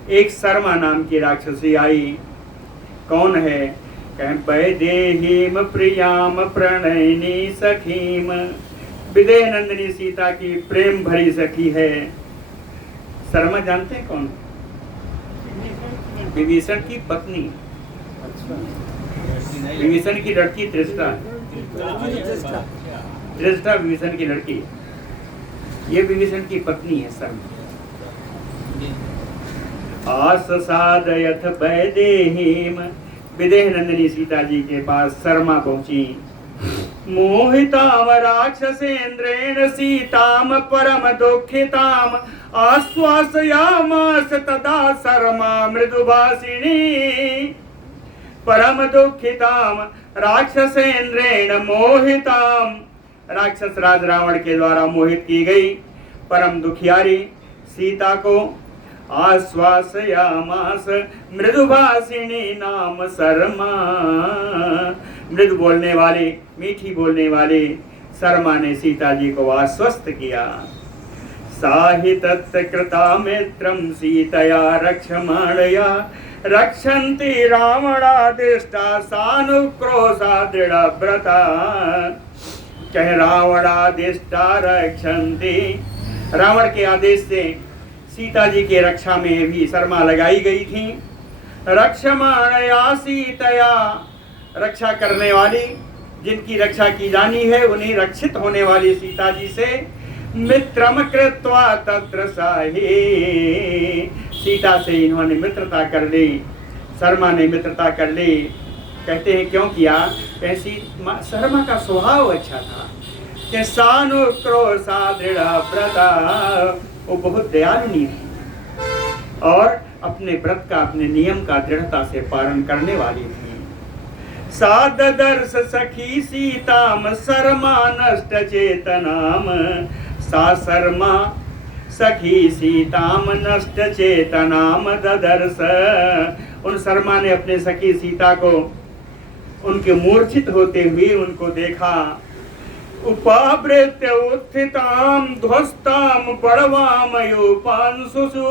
एक शर्मा नाम की राक्षसी आई। कौन है? कहें वैदेहीम प्रियाम प्रणयनी सखीम, विदेह नंदिनी सीता की प्रेम भरी सखी है। शर्मा जानते हैं कौन? विभीषण की पत्नी, विभीषण की लड़की त्रिष्टा, त्रिष्टा विभीषण की लड़की, ये विभीषण की पत्नी है शर्मा। आससादयथ वैदेहीम, विदेह नंदिनी सीता जी के पास शर्मा पहुंची। मोहिताम राक्षसेन्द्रेण सीताम परम दुखिताम आश्वासयामास तदा शर्मा मृदुभाषिणी। परम दुखिताम राक्षसेन्द्रेण मोहिताम, राक्षस राज रावण के द्वारा मोहित की गई परम दुखियारी सीता को आश्वासयामास मृदुभाषिणी नाम शर्मा, मृदु बोलने वाले, मीठी बोलने वाले शर्मा ने सीता जी को आश्वस्त किया। साहि तत्कृता मित्रम सीतया रक्षमाणया रक्षन्ति रावणादिष्टा सानुक्रोशा दृढ़व्रता। कह रावणादिष्टा रक्षन्ति, रावण के आदेश से सीता जी के रक्षा में भी शर्मा लगाई गई थी। रक्षमाणया सीतया, रक्षा करने वाली, जिनकी रक्षा की जानी है, उन्हीं रक्षित होने वाली सीता जी से मित्रम कृत्वा तत्र साहि, सीता से इन्होंने मित्रता कर ली, शर्मा ने मित्रता कर ली। कहते हैं क्यों किया? कैसी शर्मा का स्वभाव अच्छा था कि सानु क्रोसा दृढ़ व्रता, वो बहुत दयालुनी थी और अपने व्रत का, अपने नियम का दृढ़ता से पालन करने वाली थी। सादर्श सखी सीताम शर्मा नष्ट चेतनाम, सा शर्मा सखी सीताम नष्ट चेतनाम ददर्श। उन शर्मा ने अपने सखी सीता को उनके मूर्छित होते हुए उनको देखा। उपावृत्य उत्थिताम ध्वस्ताम बड़वामयोपांशुषु,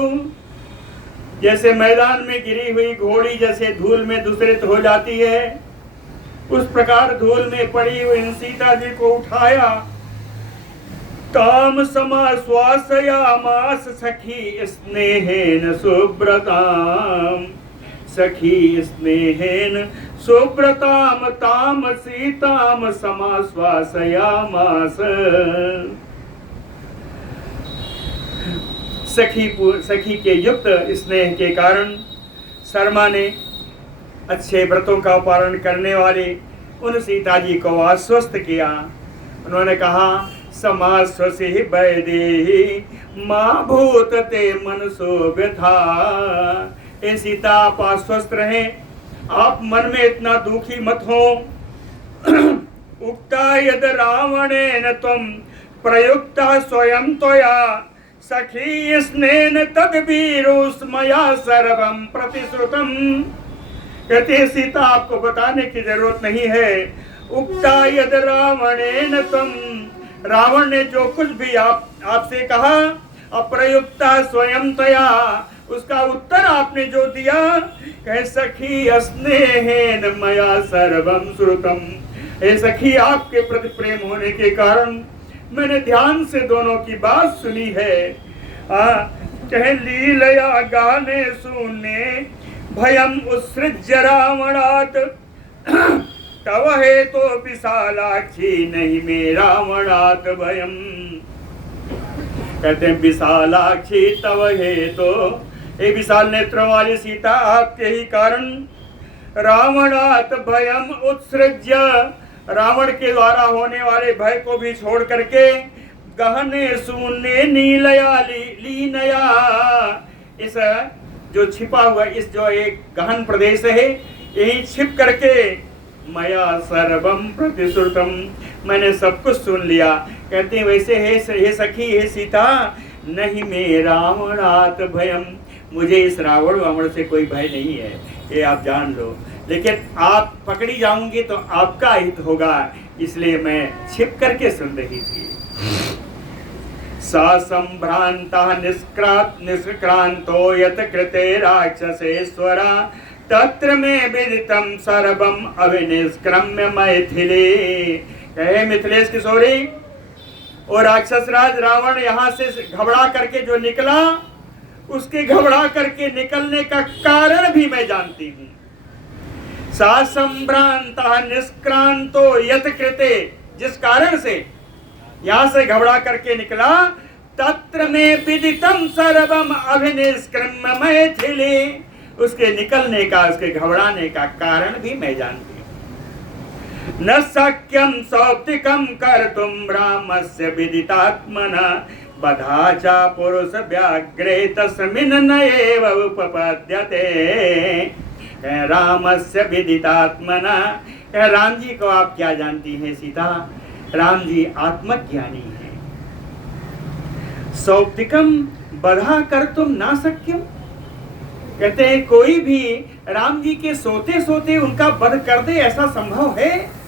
जैसे मैदान में गिरी हुई घोड़ी जैसे धूल में दूसरित हो जाती है, उस प्रकार धूल में पड़ी हुई सीता जी को उठाया। ताम समाश्वासयामास सखी स्नेहेन सुब्रताम, सखी स्नेहेन सुब्रताम ताम सीताम समाश्वासयामास। सखी के युक्त स्नेह के कारण शर्मा ने अच्छे व्रतों का पालन करने वाले उन सीता जी को आश्वस्त किया। उन्होंने कहा समाश्वसे वैदेही माँ भूत ते मनसो व्यथा। हे सीता, आप आश्वस्त रहें, आप मन में इतना दुखी मत हो। उक्ता यद रावणेन त्वं प्रयुक्ता स्वयं त्वया, सखी स्नेन तद्वीरोस्मया सर्वं प्रतिश्रुतम्। कहते सीता, आपको बताने की जरूरत नहीं है। उक्ता यद रावणेन त्वं, रावण ने जो कुछ भी आपसे कहा, अप्रयुक्ता स्वयं तया, उसका उत्तर आपने जो दिया, कहे सखी स्नेहेन मया सर्वं श्रुतम्। हे सखी, आपके प्रति प्रेम होने के कारण मैंने ध्यान से दोनों की बात सुनी है। कहे लीलया गाने सुने भयम उत्सृज्य रावणात्, तव हे तो विशालाक्षी नहीं मे रावणात् भयम। कहते हैं विशालाक्षी तव हे तो, हे विशाल नेत्रों वाली सीता, आपके ही कारण रावणात् भयम उत्सृज्य, रावण के द्वारा होने वाले भय को भी छोड़ करके गहने शून्य नीलया लीनया, इस जो छिपा हुआ इस जो एक गहन प्रदेश है, यही छिप करके मया सर्वम प्रतिश्रुतम, मैंने सब कुछ सुन लिया। कहते हैं वैसे हे सखी, हे सीता, नहीं मे रावणात् भयम, मुझे इस रावण वावण से कोई भय नहीं है, ये आप जान लो। लेकिन आप पकड़ी जाऊंगी तो आपका हित होगा, इसलिए मैं छिप करके सुन रही थी। सा संभ्रांता निष्क्रांतो यत कृते राक्षसेश्वरा, तत्र में विदितम सर्वम अभिनिष्क्रम्य मैथिली। कहे मिथिलेश किशोरी, और राक्षस राज रावण यहाँ से घबरा करके जो निकला, उसके घबरा करके निकलने का कारण भी मैं जानती हूँ। सा संभ्रांता निष्क्रांतो यत कृते, जिस कारण से यहाँ से घबरा करके निकला, तत्र में विदितम सर्वम अभिनिष्क्रम्य मैथिली, उसके निकलने का, उसके घबराने का कारण भी मैं जानती हूँ। न शक्यम सौप्तिकम कर्तुम रामस्य विदितात्मना, बधा चा पुरुष व्याघ्रे तस्मिन् न एव उपपद्यते। रामस्य विदितात्मना, राम जी को आप क्या जानती हैं सीता? राम जी आत्मज्ञानी है। सौप्तिकम बधा कर्तुम ना शक्यम, कहते हैं कोई भी राम जी के सोते सोते उनका वध कर दे, ऐसा संभव है?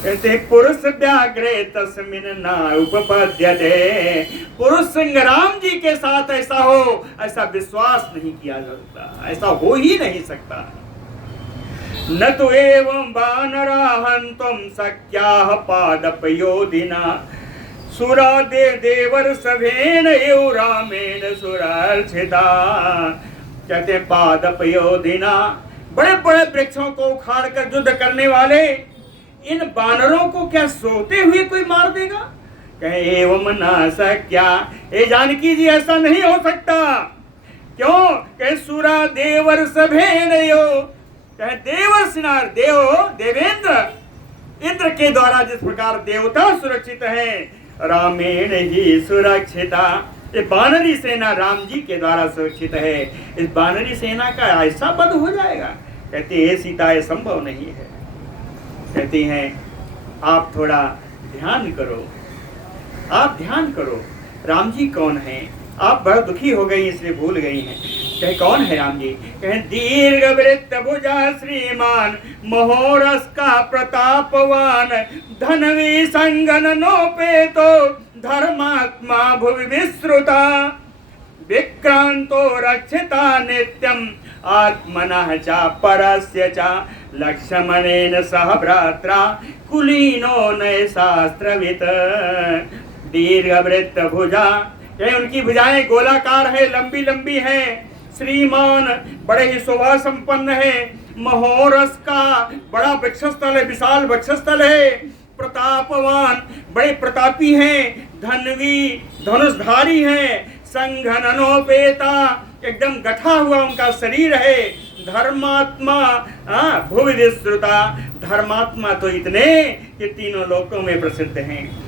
कहते हैं पुरुष व्याघ्रे तस्मिन् न उपपद्यते, पुरुष संग्राम जी के साथ ऐसा हो, ऐसा विश्वास नहीं किया जा सकता, ऐसा हो ही नहीं सकता। न तो एवं वानरा हन्तुं शक्याः पादपयोधिना, सुरा देवर सभेन एव रामेण सुरार्चिता। कहते हैं पादपयोधिना, बड़े बड़े वृक्षों को उखाड़ कर युद्ध करने वाले इन वानरों को क्या सोते हुए कोई मार देगा? कहे एवं न शक्या, हे जानकी जी ऐसा नहीं हो सकता। क्यों? कहे सुरा देवर सभेन यो, कहे देवर्षिनार देव देवेंद्र इंद्र के द्वारा जिस प्रकार देवता सुरक्षित है, रामेण ही सुरक्षिता, ये बानरी सेना राम जी के द्वारा सुरक्षित है। इस बानरी सेना का ऐसा वध हो जाएगा? कहते हे सीता, ये संभव नहीं है। कहती हैं आप थोड़ा ध्यान करो, आप ध्यान करो, राम जी कौन है? आप बड़ा दुखी हो गई इसलिए भूल गई हैं। कहे कौन है राम जी? कहे दीर्घ वृत्त भुजा श्रीमान, महोरस का प्रतापवान, धनवी संगननोपेतो, धर्मात्मा भुवि विश्रुता, विक्रांतो रक्षिता नित्यम, आत्मनः च परस्य च, लक्ष्मणेन सह भ्रात्रा, कुलीनो नय शास्त्रवित्। दीर्घ वृत्त भुजा, ये उनकी भुजाएं गोलाकार है, लंबी लंबी हैं। श्रीमान, बड़े ही शोभा संपन्न है। महोरस का, बड़ा वक्षस्थल है, विशाल वक्षस्थल है। प्रतापवान, बड़े प्रतापी हैं। धनवी, धनुषधारी हैं। संघननोपेता, एकदम गठा हुआ उनका शरीर है। धर्मात्मा, भुवि विश्रुता, धर्मात्मा तो इतने कि तीनों लोकों में प्रसिद्ध हैं।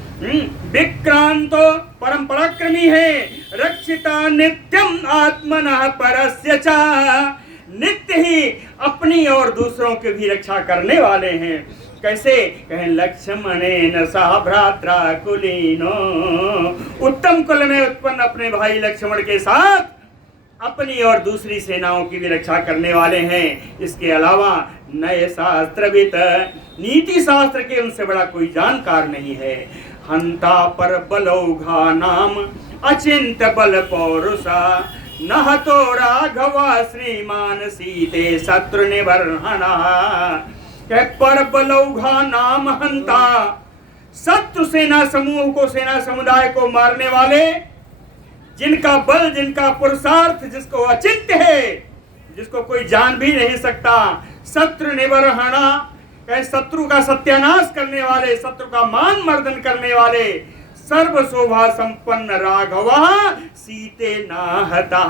विक्रांतो, परम पराक्रमी है। रक्षिता नित्यम आत्मनः परस्य च, नित्य ही अपनी और दूसरों की भी रक्षा करने वाले हैं। कैसे? कहें लक्ष्मणेन सह भ्रात्रा कुलीनो, उत्तम कुल में उत्पन्न अपने भाई लक्ष्मण के साथ अपनी और दूसरी सेनाओं की भी रक्षा करने वाले हैं। इसके अलावा नए शास्त्रविद, नीति शास्त्र के उनसे बड़ा कोई जानकार नहीं है। हंता पर बलौघा नाम, अचिंत बल पौरुषा, नहतो राघवा श्रीमान, सीते शत्रु निबर्हणा। पर बलौघा नाम हंता, शत्रु सेना समूह को, सेना समुदाय को मारने वाले, जिनका बल, जिनका पुरुषार्थ, जिसको अचिंत्य है, जिसको कोई जान भी नहीं सकता। शत्रु निबर्हणा, शत्रु का सत्यानाश करने वाले, शत्रु का मान मर्दन करने वाले, सर्व शोभा संपन्न राघवा सीते नाहता।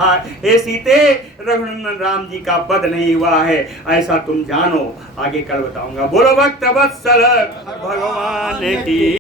हे सीते, रघुनंदन राम जी का वध नहीं हुआ है, ऐसा तुम जानो। आगे कल बताऊंगा। बोलो भक्त वत्सल भगवान की।